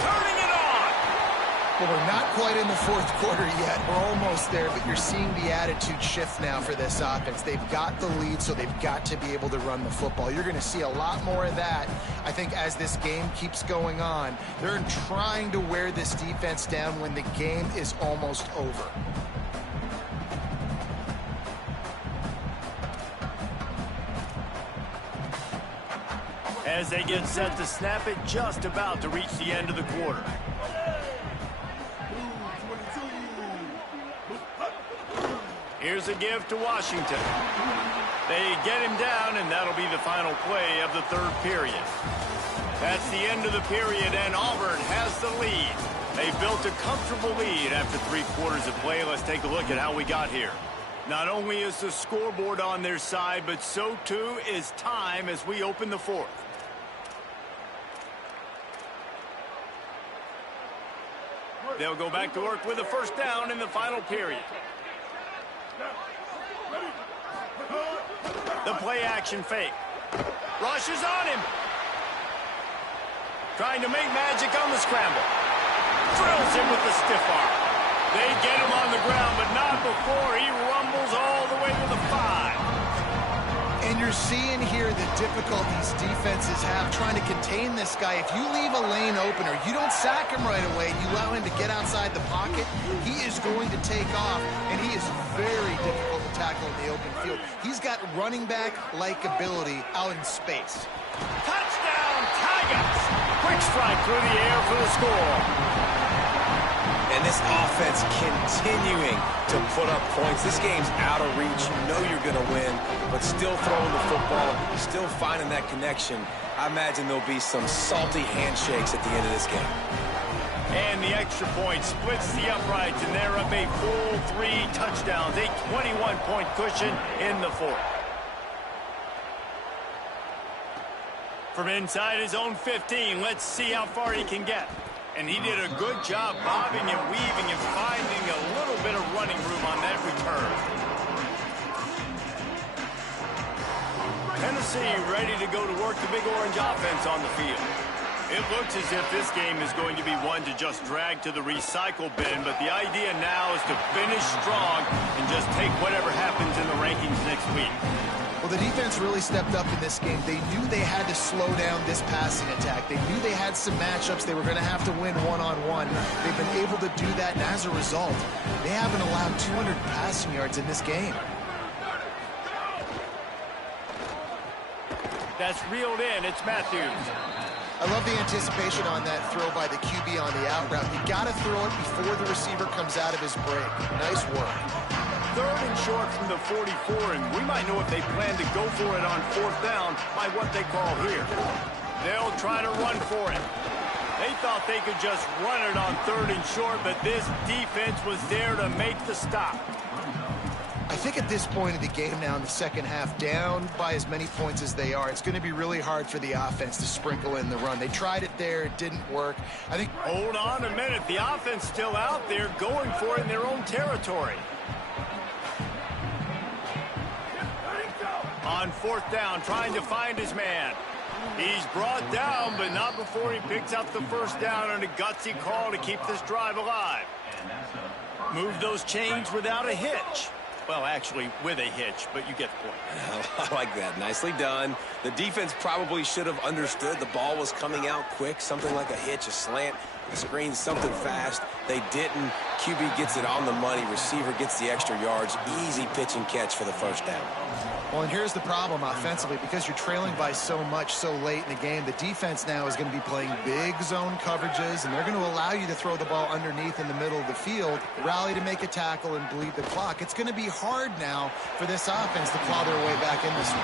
Turning it on. Well, we're not quite in the 4th quarter yet. We're almost there, but you're seeing the attitude shift now for this offense. They've got the lead, so they've got to be able to run the football. You're going to see a lot more of that, I think, as this game keeps going on. They're trying to wear this defense down when the game is almost over. As they get set to snap it, just about to reach the end of the quarter. Here's a give to Washington. They get him down, and that'll be the final play of the 3rd period. That's the end of the period, and Auburn has the lead. They built a comfortable lead after 3 quarters of play. Let's take a look at how we got here. Not only is the scoreboard on their side, but so too is time as we open the 4th. They'll go back to work with a 1st down in the final period. The play-action fake. Rush is on him. Trying to make magic on the scramble. Drills him with the stiff arm. They get him on the ground, but not before he rumbles all the way to the 5. And you're seeing here the difficulties defenses have trying to contain this guy. If you leave a lane open or you don't sack him right away, you allow him to get outside the pocket, he is going to take off, and he is very difficult to tackle in the open field. He's got running back-like ability out in space. Touchdown, Tigers! Quick strike through the air for the score. And this offense continuing to put up points. This game's out of reach. You know you're going to win, but still throwing the football, still finding that connection. I imagine there'll be some salty handshakes at the end of this game. And the extra point splits the uprights, and they're up a full 3 touchdowns, a 21-point cushion in the 4th. From inside his own 15, let's see how far he can get. And he did a good job bobbing and weaving and finding a little bit of running room on that return. Tennessee ready to go to work the Big Orange offense on the field. It looks as if this game is going to be one to just drag to the recycle bin, but the idea now is to finish strong and just take whatever happens in the rankings next week. Well, the defense really stepped up in this game. They knew they had to slow down this passing attack. They knew they had some matchups they were going to have to win one-on-one. They've been able to do that, and as a result, they haven't allowed 200 passing yards in this game. That's reeled in. It's Matthews. I love the anticipation on that throw by the QB on the out route. You got to throw it before the receiver comes out of his break. Nice work. 3rd and short from the 44, and we might know if they plan to go for it on 4th down by what they call here. They'll try to run for it. They thought they could just run it on 3rd and short, but this defense was there to make the stop. I think at this point of the game now in the second half, down by as many points as they are, it's going to be really hard for the offense to sprinkle in the run. They tried it there. It didn't work. I think... Hold on a minute. The offense still out there going for it in their own territory. On 4th down, trying to find his man. He's brought down, but not before he picks up the 1st down on a gutsy call to keep this drive alive. Move those chains without a hitch. Well, actually, with a hitch, but you get the point. I like that. Nicely done. The defense probably should have understood the ball was coming out quick, something like a hitch, a slant, a screen, something fast. They didn't. QB gets it on the money. Receiver gets the extra yards. Easy pitch and catch for the 1st down. Well, and here's the problem offensively. Because you're trailing by so much so late in the game, the defense now is going to be playing big zone coverages, and they're going to allow you to throw the ball underneath in the middle of the field, rally to make a tackle, and bleed the clock. It's going to be hard now for this offense to claw their way back in this one.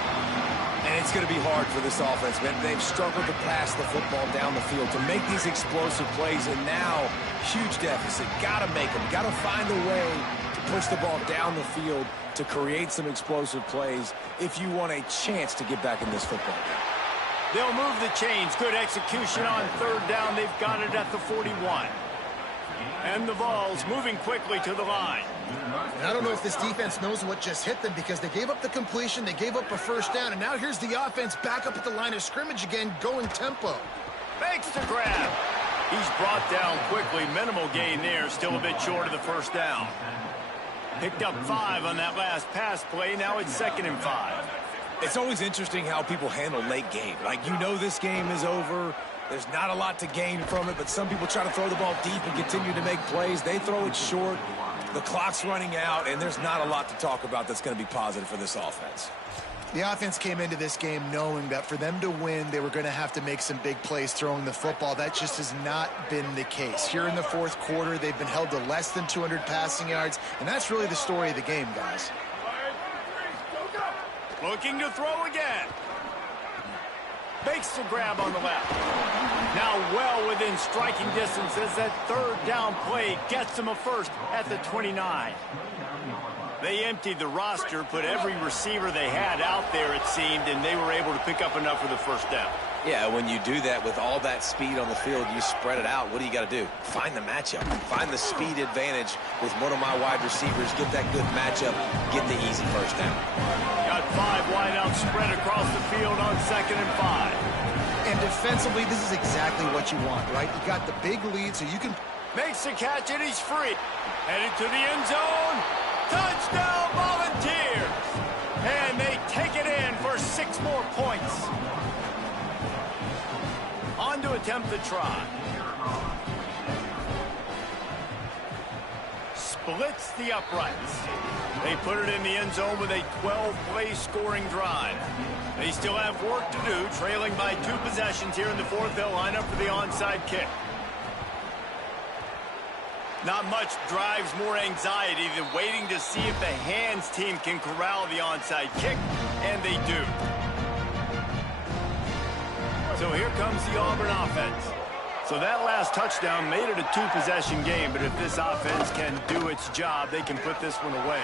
And it's going to be hard for this offense, man. They've struggled to pass the football down the field, to make these explosive plays, and now, huge deficit. Got to make them. Got to find a way to push the ball down the field to create some explosive plays if you want a chance to get back in this football game. They'll move the chains. Good execution on 3rd down. They've got it at the 41. And the Vols moving quickly to the line. And I don't know if this defense knows what just hit them, because they gave up the completion, they gave up a 1st down, and now here's the offense back up at the line of scrimmage again, going tempo. Makes the grab. He's brought down quickly. Minimal gain there. Still a bit short of the 1st down. Picked up 5 on that last pass play. Now it's 2nd and 5. It's always interesting how people handle late game. Like, you know this game is over. There's not a lot to gain from it, but some people try to throw the ball deep and continue to make plays. They throw it short. The clock's running out, and there's not a lot to talk about that's going to be positive for this offense. The offense came into this game knowing that for them to win, they were going to have to make some big plays throwing the football. That just has not been the case. Here in the 4th quarter, they've been held to less than 200 passing yards, and that's really the story of the game, guys. Looking to throw again. Makes the grab on the left. Now well within striking distance as that 3rd down play gets them a 1st at the 29. They emptied the roster, put every receiver they had out there, it seemed, and they were able to pick up enough for the 1st down. Yeah, when you do that with all that speed on the field, you spread it out. What do you got to do? Find the matchup. Find the speed advantage with one of my wide receivers. Get that good matchup. Get the easy 1st down. Got 5 wideouts spread across the field on 2nd and 5. And defensively, this is exactly what you want, right? You got the big lead, so you can... Makes the catch, and he's free. Headed to the end zone. Touchdown, Volunteers! And they take it in for 6 more points. On to attempt the try. Splits the uprights. They put it in the end zone with a 12-play scoring drive. They still have work to do, trailing by 2 possessions here in the 4th. They'll line up for the onside kick. Not much drives more anxiety than waiting to see if the hands team can corral the onside kick, and they do. So here comes the Auburn offense. So that last touchdown made it a 2-possession game, but if this offense can do its job, they can put this one away.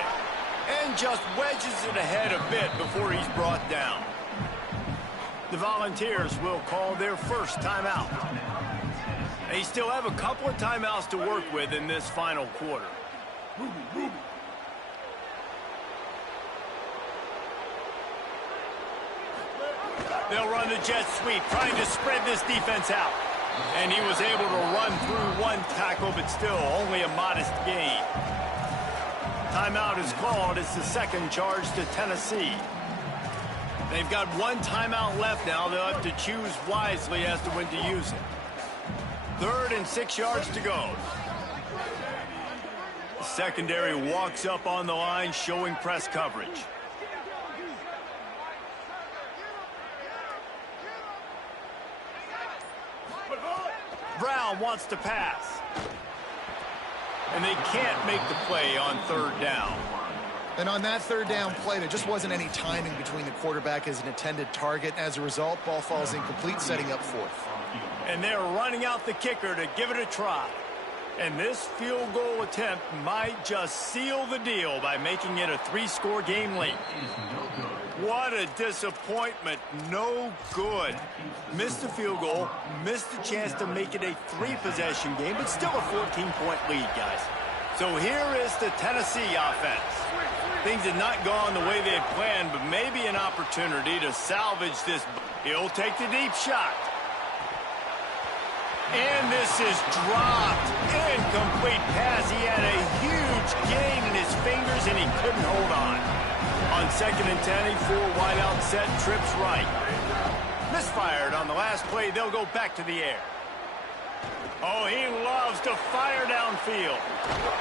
And just wedges it ahead a bit before he's brought down. The Volunteers will call their 1st timeout. They still have a couple of timeouts to work with in this final quarter. They'll run the jet sweep, trying to spread this defense out. And he was able to run through 1 tackle, but still only a modest gain. Timeout is called. It's the 2nd charge to Tennessee. They've got 1 timeout left now. They'll have to choose wisely as to when to use it. 3rd and 6 yards to go. The secondary walks up on the line, showing press coverage. Brown wants to pass. And they can't make the play on 3rd down. And on that third down play, there just wasn't any timing between the quarterback as an intended target. As a result, ball falls incomplete, setting up fourth. And they're running out the kicker to give it a try. And this field goal attempt might just seal the deal by making it a 3-score game late. What a disappointment. No good. Missed the field goal, missed the chance to make it a 3-possession game, but still a 14-point lead, guys. So here is the Tennessee offense. Things had not gone the way they had planned, but maybe an opportunity to salvage this. He'll take the deep shot. And this is dropped. Incomplete pass. He had a huge gain in his fingers, and he couldn't hold on. On 2nd and 10, he full wide out set, trips right. Misfired on the last play. They'll go back to the air. Oh, he loves to fire downfield.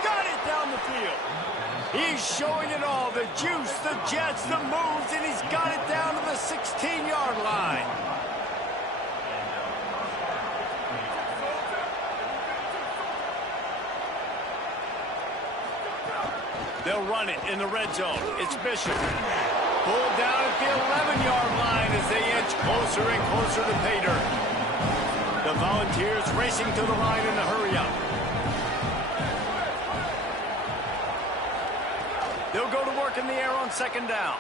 Got it down the field. He's showing it all. The juice, the jets, the moves, and he's got it down to the 16-yard line. They'll run it in the red zone. It's Bishop. Pulled down at the 11-yard line as they inch closer and closer to pay dirt. The Volunteers racing to the line in a hurry-up. They'll go to work in the air on 2nd down.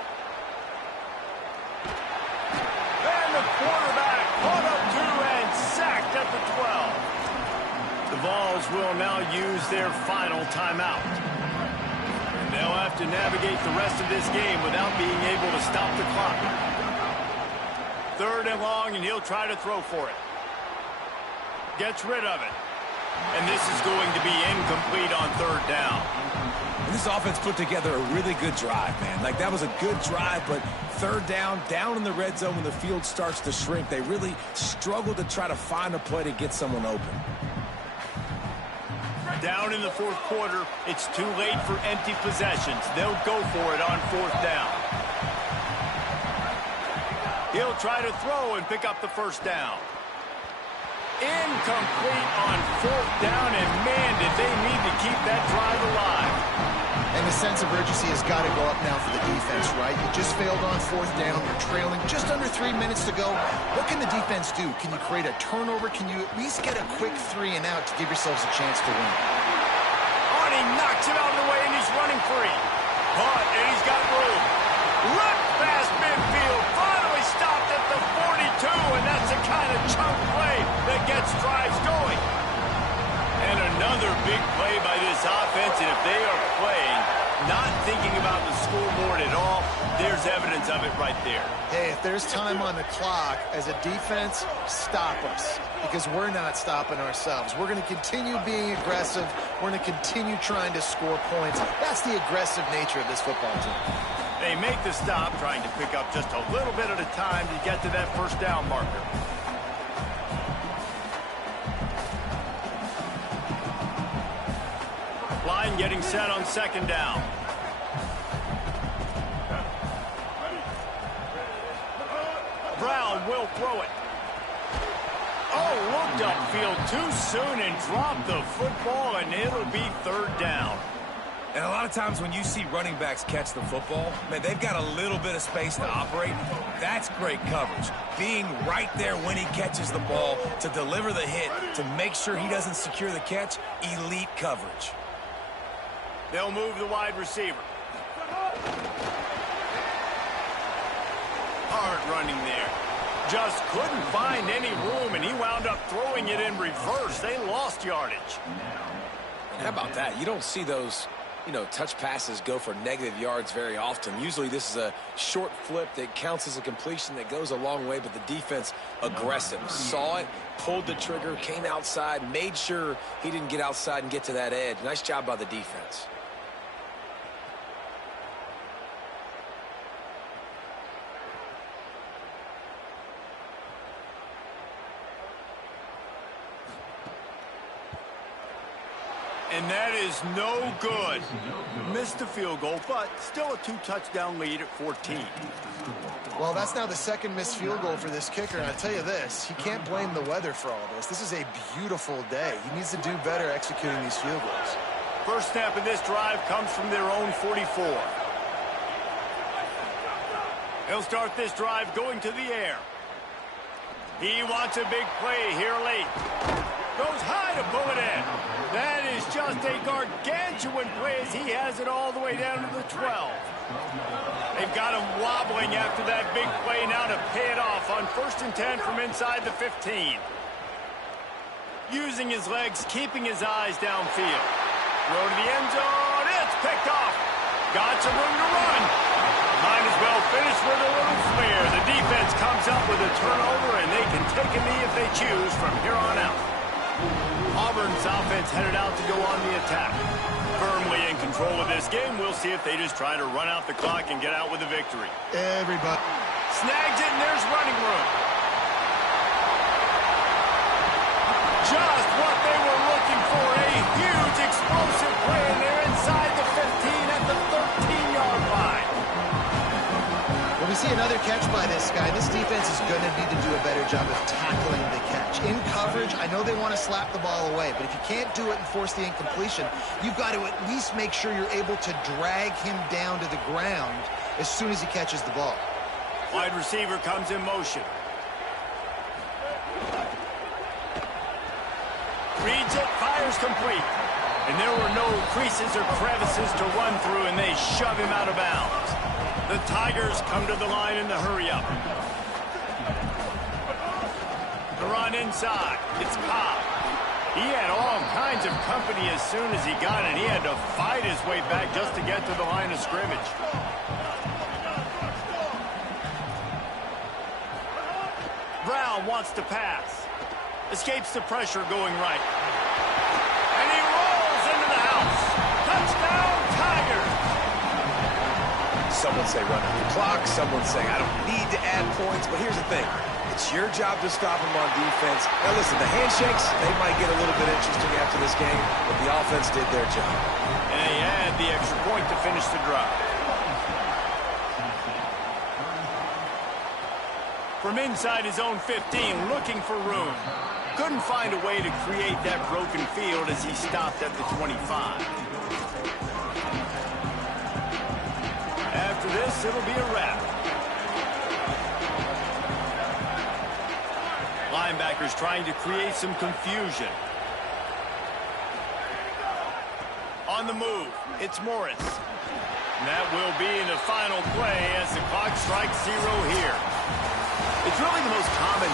And the quarterback caught up to and sacked at the 12. The Vols will now use their final timeout. They'll have to navigate the rest of this game without being able to stop the clock. 3rd and long, and he'll try to throw for it. Gets rid of it. And this is going to be incomplete on 3rd down. And this offense put together a really good drive, man. Like, that was a good drive, but 3rd down in the red zone when the field starts to shrink, they really struggled to try to find a play to get someone open. Down in the 4th quarter, it's too late for empty possessions. They'll go for it on 4th down. He'll try to throw and pick up the 1st down. Incomplete on 4th down, and man, did they need to keep that drive alive. And the sense of urgency has got to go up now for the defense, right? You just failed on 4th down. You're trailing just under 3 minutes to go. What can the defense do? Can you create a turnover? Can you at least get a quick 3 and out to give yourselves a chance to win? Oh, and he knocks it out of the way, and he's running free. But, and he's got room. Ripped past midfield. Finally stopped at the 42, and that's the kind of chunk play that gets drives going. And another big play by this offense, and if they are playing, not thinking about the scoreboard at all, there's evidence of it right there. Hey, if there's time on the clock, as a defense, stop us. Because we're not stopping ourselves. We're going to continue being aggressive. We're going to continue trying to score points. That's the aggressive nature of this football team. They make the stop, trying to pick up just a little bit at a time to get to that 1st down marker. Line getting set on 2nd down. Brown will throw it. Oh, looked upfield too soon and dropped the football, and it'll be 3rd down. And a lot of times when you see running backs catch the football, man, they've got a little bit of space to operate. That's great coverage. Being right there when he catches the ball to deliver the hit, to make sure he doesn't secure the catch, elite coverage. They'll move the wide receiver. Hard running there. Just couldn't find any room, and he wound up throwing it in reverse. They lost yardage. How about that? You don't see those, touch passes go for negative yards very often. Usually this is a short flip that counts as a completion that goes a long way, but the defense aggressive. Saw it, pulled the trigger, came outside, made sure he didn't get outside and get to that edge. Nice job by the defense. And that is no good. Missed the field goal, but still a 2-touchdown lead at 14. Well, that's now the 2nd missed field goal for this kicker, and I tell you this, he can't blame the weather for all this. This is a beautiful day. He needs to do better executing these field goals. First snap of this drive comes from their own 44. He'll start this drive going to the air. He wants a big play here late. Goes high to pull it in. That is just a gargantuan play as he has it all the way down to the 12. They've got him wobbling after that big play now to pay it off on 1st and 10 from inside the 15. Using his legs, keeping his eyes downfield. Throw to the end zone. It's picked off. Got some room to run. Might as well finish with a little flair. The defense comes up with a turnover, and they can take a knee if they choose from here on out. Auburn's offense headed out to go on the attack. Firmly in control of this game. We'll see if they just try to run out the clock and get out with a victory. Everybody snags it, and there's running room. Just what they were looking for. A huge explosive play, and they're inside the 15 at the 13-yard line. When we see another catch by this guy, this defense is going to need to do a better job of tackling the catch. In coverage, I know they want to slap the ball away, but if you can't do it and force the incompletion, you've got to at least make sure you're able to drag him down to the ground as soon as he catches the ball. Wide receiver comes in motion. Reads it, fires complete. And there were no creases or crevices to run through, and they shove him out of bounds. The Tigers come to the line in the hurry-up. The run inside. It's Cobb. He had all kinds of company as soon as he got it. He had to fight his way back just to get to the line of scrimmage. Brown wants to pass. Escapes the pressure going right. And he rolls into the house. Touchdown, Tigers! Someone say run out the clock. Someone say I don't need to add points. But here's the thing. It's your job to stop them on defense. Now listen, the handshakes, they might get a little bit interesting after this game, but the offense did their job. And he had the extra point to finish the drive. From inside his own 15, looking for room. Couldn't find a way to create that broken field as he stopped at the 25. After this, it'll be a wrap. Linebackers trying to create some confusion. On the move, it's Morris. And that will be the final play as the clock strikes 0 here. It's really the most common